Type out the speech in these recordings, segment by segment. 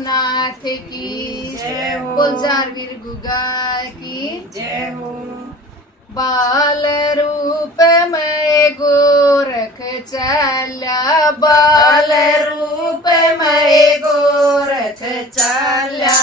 गोरखनाथ की जय हो। गुलजार वीर गुगा की जय हो। बाल रूप में गोरख चल्या, बाल रूप में गोरख चल्या,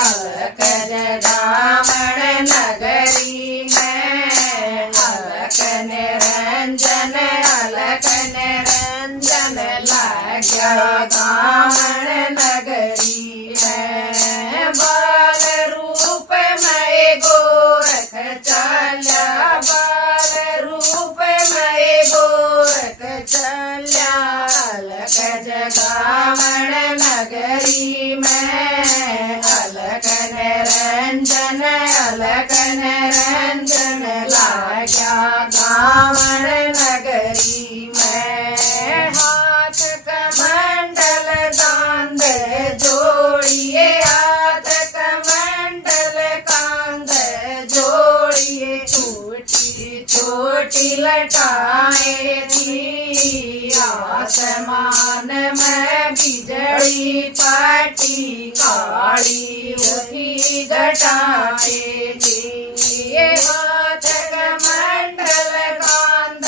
अलख जगामण नगरी में, अलख निरंजन, अलख निरंजन लाग्या गामण नगरी में। बाल रूप में गोरख चल्या, बाल रूप में गोरख चल्या, अलख जगामण नगरी में, अलख निरंजन, अलख निरंजन लाग्या गामण नगरी में। हाथ कमंडल कांध जोड़िए, हाथ कमंडल कांध जोड़िए, छोटी छोटी लटाएं थी, आसमान में बिजली पाटी, काली उठी घटाएं थी। हाथ कमंडल कांध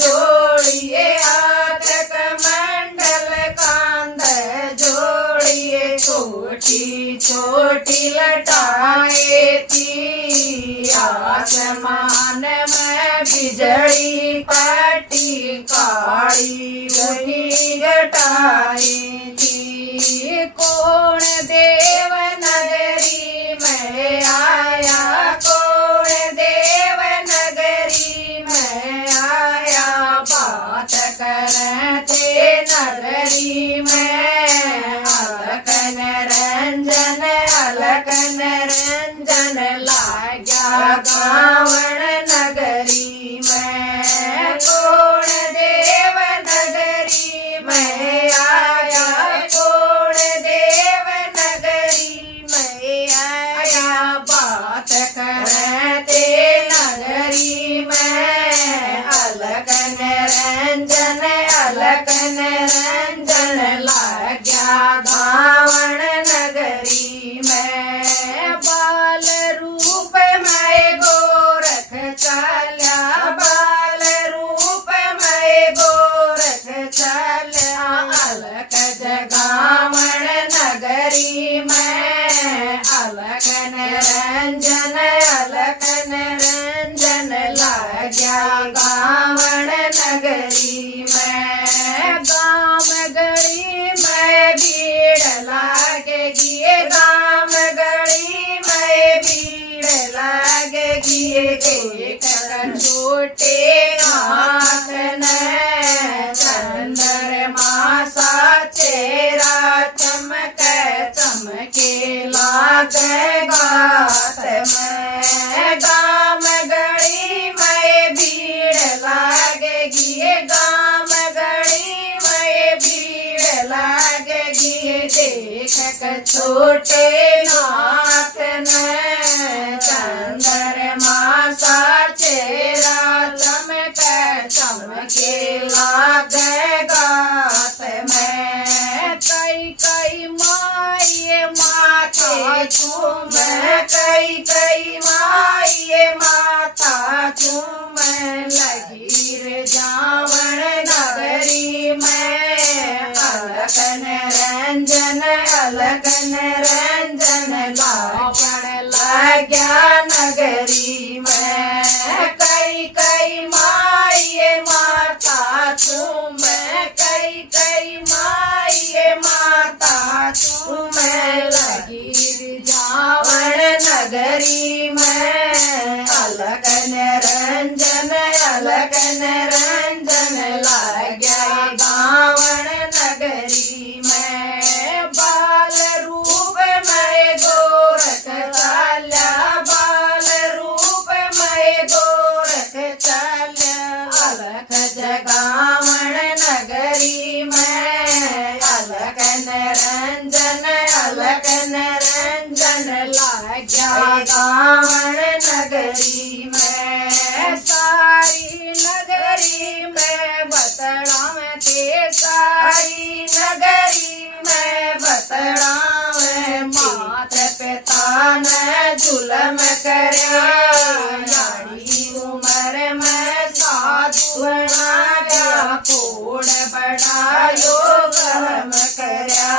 जोड़िए, हाथ कमंडल कांध जोड़िए, छोटी छोटी लटाएं थी, आसमान में बिजली पाटी, काली वही घटाएं थी। कौन देव नगरी में आया, कौन देव नगरी में आया, बात करते नगरी में, अलख निरंजन, अलख निरंजन लाग्या गावण नगरी में। कौन देव नगरी में आया, कौन देव नगरी में आया, बात करते नगरी में, अलख निरंजन, अलख निरंजन लाग्या गावण नगरी में। बाल रूप में गोरख चल्या, बाल रूप में गोरख चल्या, अलख जगामण नगरी में, अलख निरंजन, अलख निरंजन लाग्या गावण नगरी में। गाम गली में भीड़ लागेगी, गाम गली में भीड़ लागेगी, देखकर छोटे आँख ने, चंद्रमा सा चेहरा चमक चमके लागे गात में। गाम गली में भीड़ लागेगी, गाम गली में भीड़ लागेगी, देखकर छोटे नाथ ने, चंद्रमा सा चेहरा चमक चमके लागे गात में। कई कई माये माथे चूमे, कई कई माये माथा चूमे, लगी रे जावण नगरी में, अलख निरंजन, अलख निरंजन लागण लाग्या नगरी में। कई कई माये माथा चूमे, कई कई माये माथा चूमे, लगी जावण नगरी में, अलख निरंजन, अलख निरंजन लाग्या गावण नगरी में। बाल रूप में गोरख चल्या, बाल रूप में गोरख चल्या, अलख जगावण नगरी में, अलख निरंजन, अलख निरंजन लाग्या गावण में जुलम करया यारी उम्र में साधु बनाया कोड बढ़ायो गरम करया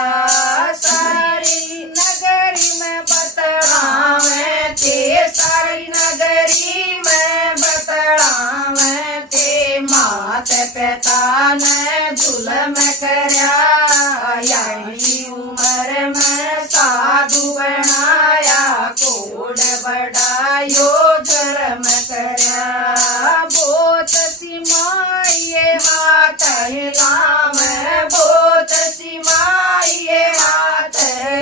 सारी नगरी में बतलावे ते सारी नगरी में बतलावे ते मात पिता ने जुलम करया यारी उम्र में साधु बनाया कोड बढ़ायो धर्म करया बोत सिमाइये हाथ लावे बोत सिमाइये हाथ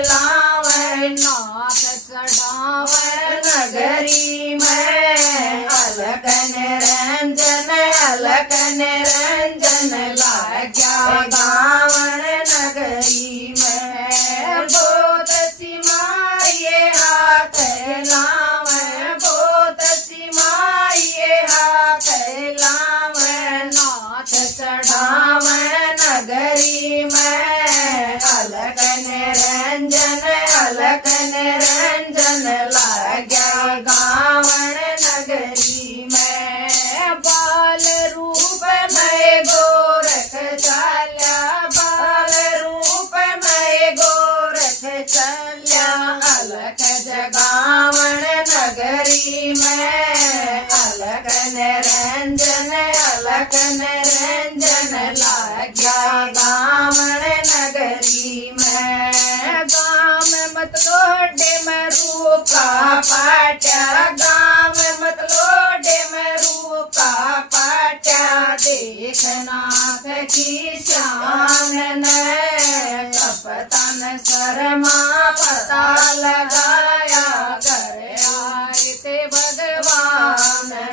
लावे नाथ चढ़ावे नगरी में अलग निरंजन लाग्या गावन नगरी में बोत सिमाइये हाथ लावे बोत सिमाइये हाथ लावे नाथ चढ़ावे नगरी में अलग निरंजन लाग्या गावन नगरी में बाल रूप में गोरख चाल्या बाल रूप में गोरख चाल्या अलग जगावन नगरी में अलग निरंजन लाग्या गावन नगरी में गाँव मत लोडे में रूपा पाट्या गाँव मत लोडे में रूपा पाट्या देखनाथ की शान ने कपतन शर्मा पता लगाया कर आरते भगवान ने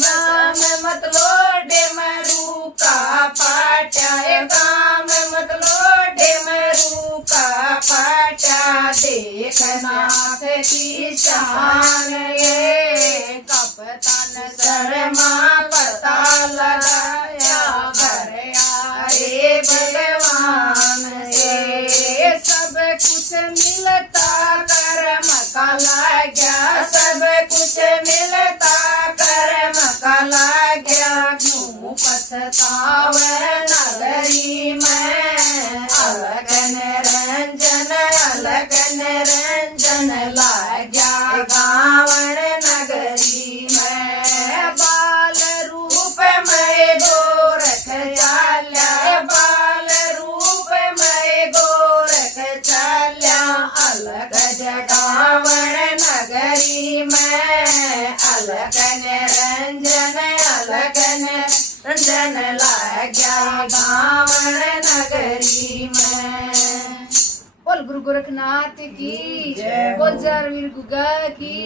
गाँव मत लोडे में रूपा पाट्या गाँव मत लोडे में रूपा पाट्या देखनाथ की शान ये कपतन शर्मा पता लगाया कर आए भगवान से सब कुछ मिलता कर्म का लाग्या सब कुछ मिलता कर्म का लाग्या क्यों पछतावे नगरी में अलग निरंजन लाग्या गावन नगरी में बाल रूप में गोरख चाल्या बाल रूप में गोरख चाल्या अलग जगावन नगरी में अलग निरंजन लाग्या गावन नगरी में। बोल गुरु गोरखनाथ की, बोल जार वीर गुगा की।